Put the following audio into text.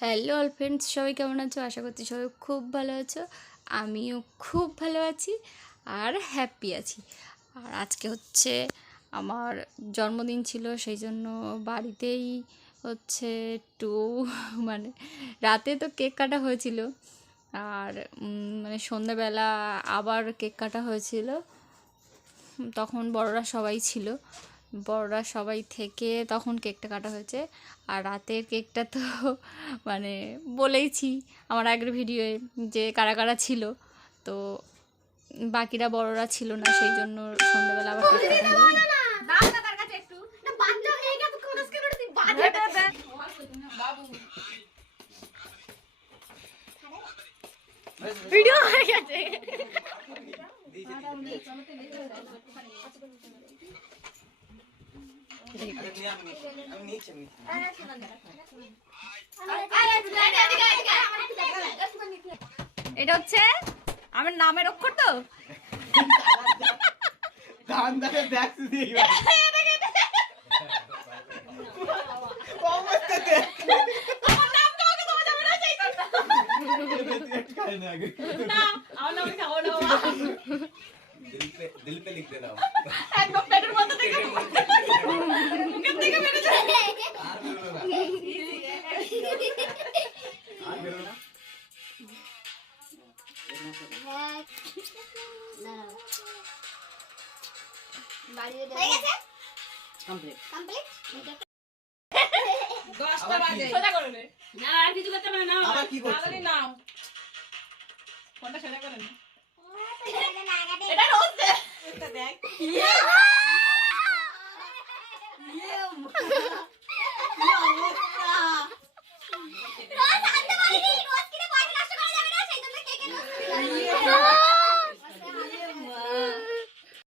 Hello all friends, সবাই কেমন আছো? আশা করছি সবাই খুব ভালো আছো। আমিও খুব ভালো আছি আর হ্যাপি আছি। আর আজকে হচ্ছে আমার জন্মদিন ছিল, সেই জন্য বাড়িতেই হচ্ছে একটু মানে রাতে তো কেক কাটা হয়েছিল, আর মানে সন্ধ্যাবেলা আবার কেক কাটা হয়েছিল। তখন বড়রা সবাই ছিল, বড়রা সবাই থেকে তখন কেকটা কাটা হয়েছে। আর রাতের কেকটা তো মানে বলেইছি আমার আগের ভিডিওয়ে যে কারা কারা ছিল, তো বাকিরা বড়রা ছিল না, সেই জন্য সন্ধ্যাবেলা আবার কেক কাটা হলো। ভিডিও হয়ে গেছে। এটা হচ্ছে আমার নামের অক্ষর তো। दिल पे लिख देना একদম পেটের মধ্যে থেকে মুখের থেকে বের হয়ে যায়। আর বেরো না সোজা করে নে। না আর কিছু করতে পারে না। আবার কি করছো? তাহলে নাও ফোনটা সোজা করে নে। এটা হচ্ছে এটা দেখ রোজ